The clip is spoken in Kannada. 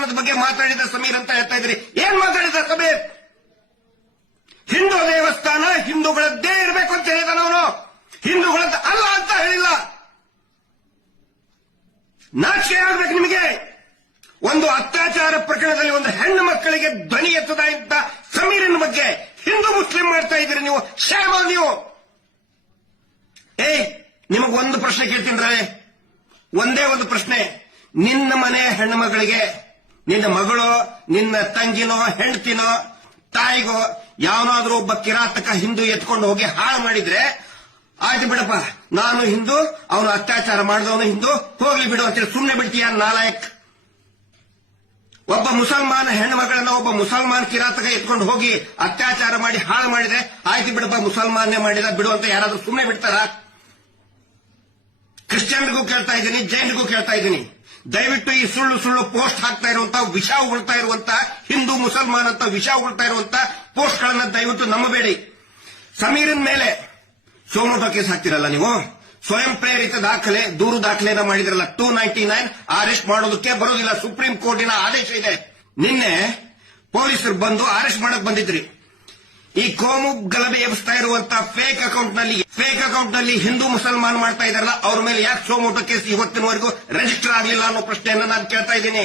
ದೇವಸ್ಥಾನದ ಬಗ್ಗೆ ಮಾತಾಡಿದ ಸಮೀರ್ ಅಂತ ಹೇಳ್ತಾ ಇದ್ರಿ. ಏನ್ ಮಾತಾಡಿದ ಸಮೀರ್? ಹಿಂದೂ ದೇವಸ್ಥಾನ ಹಿಂದೂಗಳದ್ದೇ ಇರಬೇಕು ಅಂತ ಹೇಳಿದಾನ ಅವನು, ಹಿಂದೂಗಳದ್ದು ಅಲ್ಲ ಅಂತ ಹೇಳಿಲ್ಲ. ನಾಚಿಕೆ ಆಗ್ಬೇಕು ನಿಮಗೆ. ಒಂದು ಅತ್ಯಾಚಾರ ಪ್ರಕರಣದಲ್ಲಿ ಒಂದು ಹೆಣ್ಣು ಮಕ್ಕಳಿಗೆ ಧ್ವನಿ ಎತ್ತದ ಇಂತ ಸಮೀರನ ಬಗ್ಗೆ ಹಿಂದೂ ಮುಸ್ಲಿಂ ಮಾಡ್ತಾ ಇದ್ದೀರಿ ನೀವು. ಶ್ಯಾಮ ನೀವು. ನಿಮಗ್ ಒಂದು ಪ್ರಶ್ನೆ ಕೇಳ್ತೀನಿ, ಒಂದೇ ಒಂದು ಪ್ರಶ್ನೆ. ನಿನ್ನ ಮನೆ ಹೆಣ್ಣು ಮಗಳಿಗೆ ನಿನ್ನ ಮಗಳು, ನಿನ್ನ ತಂಗಿನೋ, ಹೆಂಡತಿನೋ, ತಾಯಿಗೋ ಯಾವನಾದ್ರೂ ಒಬ್ಬ ಕಿರಾತಕ ಹಿಂದೂ ಎತ್ಕೊಂಡು ಹೋಗಿ ಹಾಳು ಮಾಡಿದ್ರೆ ಆಯ್ತು ಬಿಡಪ್ಪ, ನಾನು ಹಿಂದೂ, ಅವನು ಅತ್ಯಾಚಾರ ಮಾಡಿದವನು ಹಿಂದೂ, ಹೋಗ್ಲಿ ಬಿಡು ಅಂತೇಳಿ ಸುಮ್ಮನೆ ಬಿಡ್ತೀಯ ನಾಲಾಯಕ್? ಒಬ್ಬ ಮುಸಲ್ಮಾನ ಹೆಣ್ಣು ಮಗಳನ್ನ ಒಬ್ಬ ಮುಸಲ್ಮಾನ್ ಕಿರಾತಕ ಎತ್ಕೊಂಡು ಹೋಗಿ ಅತ್ಯಾಚಾರ ಮಾಡಿ ಹಾಳು ಮಾಡಿದ್ರೆ ಆಯ್ತು ಬಿಡಪ್ಪ, ಮುಸಲ್ಮಾನ್ನೇ ಮಾಡಿದ ಬಿಡು ಅಂತ ಯಾರಾದ್ರೂ ಸುಮ್ಮನೆ ಬಿಡ್ತಾರ? ಕ್ರಿಶ್ಚಿಯನ್ರಿಗೂ ಕೇಳ್ತಾ ಇದ್ದೀನಿ, ಜೈನ್ರಿಗೂ ಕೇಳ್ತಾ ಇದ್ದೀನಿ, ದಯವಿಟ್ಟು ಈ ಸುಳ್ಳು ಸುಳ್ಳು ಪೋಸ್ಟ್ ಹಾಕ್ತಾ ಇರುವಂತ, ವಿಷ ಉಗುಳ್ತಾ ಇರುವಂತ, ಹಿಂದೂ ಮುಸಲ್ಮಾನ್ ಅಂತ ವಿಷ ಉಗುಳ್ತಾ ಇರುವಂತ ಪೋಸ್ಟ್ ಗಳನ್ನ ದಯವಿಟ್ಟು ನಂಬಬೇಡಿ. ಸಮೀರನ್ ಮೇಲೆ ಸೋಮೋಟೋ ಕೇಸ್ ಹಾಕ್ತಿರಲ್ಲ ನೀವು, ಸ್ವಯಂ ಪ್ರೇರಿತ ದಾಖಲೆ, ದೂರು ದಾಖಲೆನ ಮಾಡಿದ್ರಲ್ಲ, 299 ಅರೆಸ್ಟ್ ಮಾಡೋದಕ್ಕೆ ಬರೋದಿಲ್ಲ. ಸುಪ್ರೀಂ ಕೋರ್ಟಿನ ಆದೇಶ ಇದೆ. ನಿನ್ನೆ ಪೊಲೀಸರು ಬಂದು ಅರೆಸ್ಟ್ ಮಾಡಕ್ ಬಂದಿದ್ರಿ. ಈ ಕೋಮು ಗಲಭೆ ಎಬ್ಬಿಸ್ತಾ ಇರುವಂತ ಫೇಕ್ ಅಕೌಂಟ್ ನಲ್ಲಿ ಹಿಂದೂ ಮುಸಲ್ಮಾನ್ ಮಾಡ್ತಾ ಇದಾರಲ್ಲ, ಅವ್ರ ಮೇಲೆ ಯಾಕೆ ಸೋಮೋಟೋ ಕೇಸ್ ಇವತ್ತಿನವರೆಗೂ ರಿಜಿಸ್ಟರ್ ಆಗಲಿಲ್ಲ ಅನ್ನೋ ಪ್ರಶ್ನೆಯನ್ನ ನಾನು ಕೇಳ್ತಾ ಇದ್ದೀನಿ.